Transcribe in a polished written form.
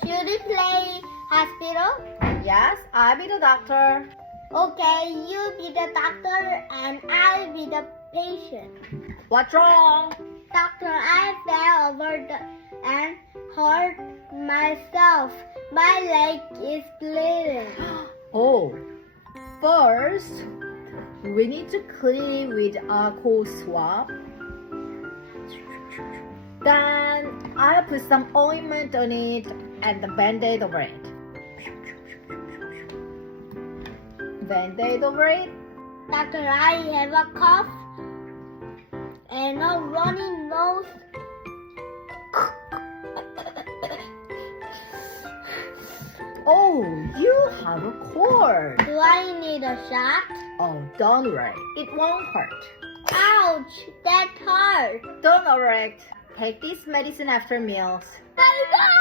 Should we play hospital? Yes, I'll be the doctor. Okay, you be the doctor and I'll be the patient. What's wrong? Doctor, I fell over and hurt myself. My leg is bleeding. Oh, first, we need to clean with a cold swab. Then I'll put some ointment on it and the band-aid over it. Band-aid over it. Doctor, I have a cough and a runny nose. Oh, you have a cold. Do I need a shot? Oh, don't worry. It won't hurt. Ouch, that hurt. Don't overreact. Take this medicine after meals. My God!